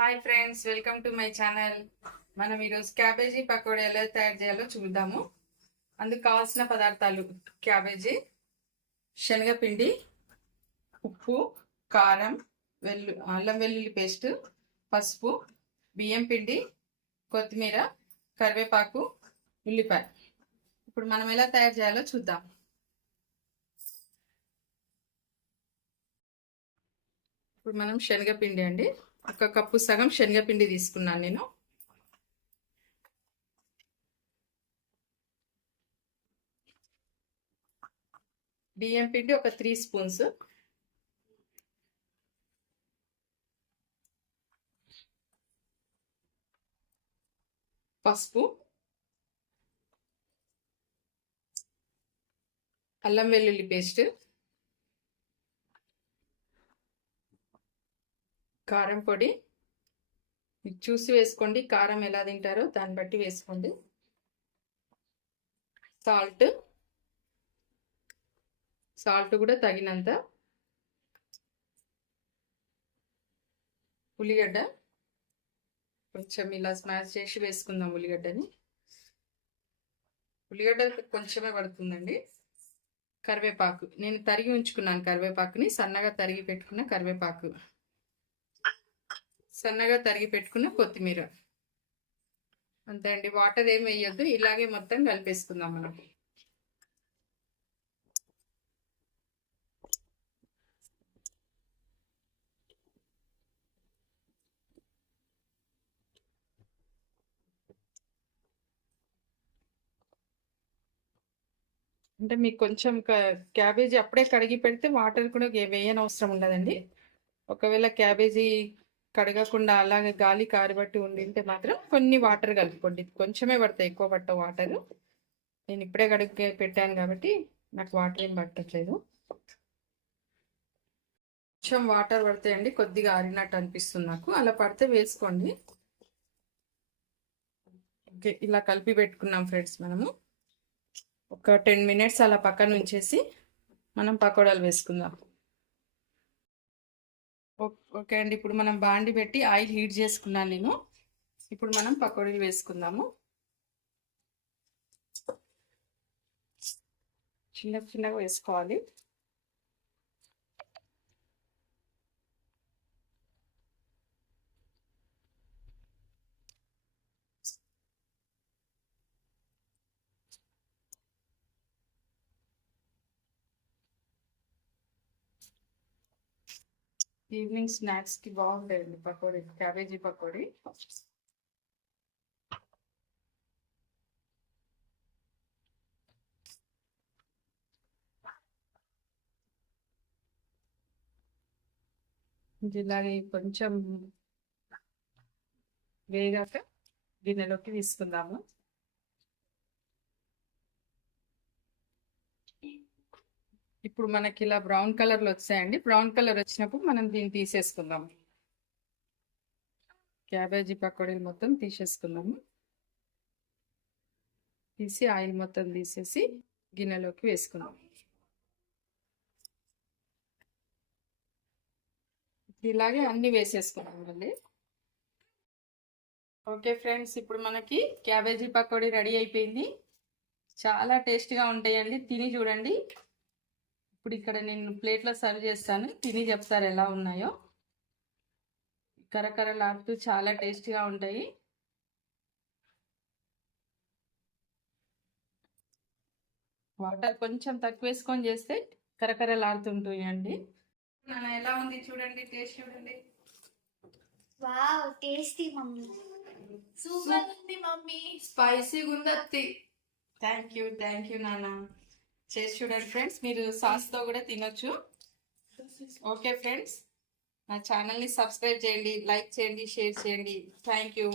Hi friends, welcome to my channel. మనం ఈరోజు cabbage pakodi ఎలా తయారు చేయాలో చూద్దాము. అందుకు కావాల్సిన పదార్థాలు: క్యాబేజీ, శనగపిండి, ఉప్పు, కారం, అల్లం వెల్లుల్లి పేస్ట్, పసుపు, బియ్యం పిండి, కొత్తిమీర, కరివేపాకు, ఉల్లిపాయ. ఇప్పుడు మనం ఎలా తయారు చేయాలో చూద్దాం. ఇప్పుడు మనం శనగపిండి అండి, 1 కప్పు సగం శనగపిండి తీసుకున్నాను నేను. బియ్యం పిండి ఒక 3 స్పూన్స్. పసుపు, అల్లం వెల్లుల్లి పేస్ట్, కారం పొడి. చూసి వేసుకోండి, కారం ఎలా తింటారో దాన్ని బట్టి వేసుకోండి. సాల్ట్ కూడా తగినంత. ఉల్లిగడ్డ కొంచెం ఇలా స్మాష్ చేసి వేసుకుందాం. ఉల్లిగడ్డ కొంచెమే పడుతుందండి. కరివేపాకు నేను తరిగి ఉంచుకున్నాను. కరివేపాకుని సన్నగా తరిగి పెట్టుకున్న కరివేపాకు, సన్నగా తరిగి పెట్టుకున్న కొత్తిమీర. అంతే అండి, వాటర్ ఏమి వేయొద్దు. ఇలాగే మొత్తం కలిపేసుకుందాం మనం. అంటే మీకు కొంచెం క్యాబేజీ అప్పుడే కడిగి పెడితే వాటర్ కూడా వేయని అవసరం ఉండదండి. ఒకవేళ క్యాబేజీ కడగకుండా అలాగే గాలి కారబట్టి ఉండింటే మాత్రం కొన్ని వాటర్ కలుపుకోండి. కొంచెమే పడతాయి, ఎక్కువ పట్టవు వాటర్. నేను ఇప్పుడే కడిగి పెట్టాను కాబట్టి నాకు వాటర్ ఏం పట్టట్లేదు. కొంచెం వాటర్ పడతాయండి, కొద్దిగా ఆరినట్టు అనిపిస్తుంది నాకు. అలా పడితే వేసుకోండి. ఓకే, ఇలా కలిపి పెట్టుకున్నాం ఫ్రెండ్స్. మనము ఒక 10 మినిట్స్ అలా పక్కన ఉంచేసి మనం పకోడాలు వేసుకుందాం. ఓకే అండి, ఇప్పుడు మనం బాండి పెట్టి ఆయిల్ హీట్ చేసుకున్నాను నేను. ఇప్పుడు మనం పకోడీలు వేసుకుందాము. చిన్నగా వేసుకోవాలి. ఈవినింగ్ స్నాక్స్కి బాగుంటాయండి పకోడీ, క్యాబేజీ పకోడీ. ఇలాగే కొంచెం వేగాక గిన్నెలోకి తీసుకుందాము. ఇప్పుడు మనకి ఇలా బ్రౌన్ కలర్లో వచ్చాయండి. బ్రౌన్ కలర్ వచ్చినప్పుడు మనం దీన్ని తీసేసుకుందాం. క్యాబేజీ పకోడీలు మొత్తం తీసేసుకుందాము. తీసి ఆయిల్ మొత్తం తీసేసి గిన్నెలోకి వేసుకుందాం. ఇలాగే అన్ని వేసేసుకున్నాం మళ్ళీ. ఓకే ఫ్రెండ్స్, ఇప్పుడు మనకి క్యాబేజీ పకోడీ రెడీ అయిపోయింది. చాలా టేస్ట్గా ఉంటాయండి, తిని చూడండి. ఇప్పుడు ఇక్కడ నేను ప్లేట్లో సర్వ్ చేస్తాను, తిని చెప్తారు ఎలా ఉన్నాయో. కరకరలాడుతూ చాలా టేస్ట్గా ఉంటాయి. వాటర్ కొంచెం తక్కువ వేసుకొని చేస్తే కరకరలాడుతుంటాయండి. ఎలా ఉంది చూడండి, టేస్ట్ చూడండి. Wow, tasty mummy. సూపర్ ఉంది మమ్మీ, స్పైసీగా ఉంది. థ్యాంక్ యూ నాన్న. చేసి చూడండి ఫ్రెండ్స్, మీరు సాస్తో కూడా తినొచ్చు. ఓకే ఫ్రెండ్స్, నా ఛానల్ని సబ్స్క్రైబ్ చేయండి, లైక్ చేయండి, షేర్ చేయండి. Thank you.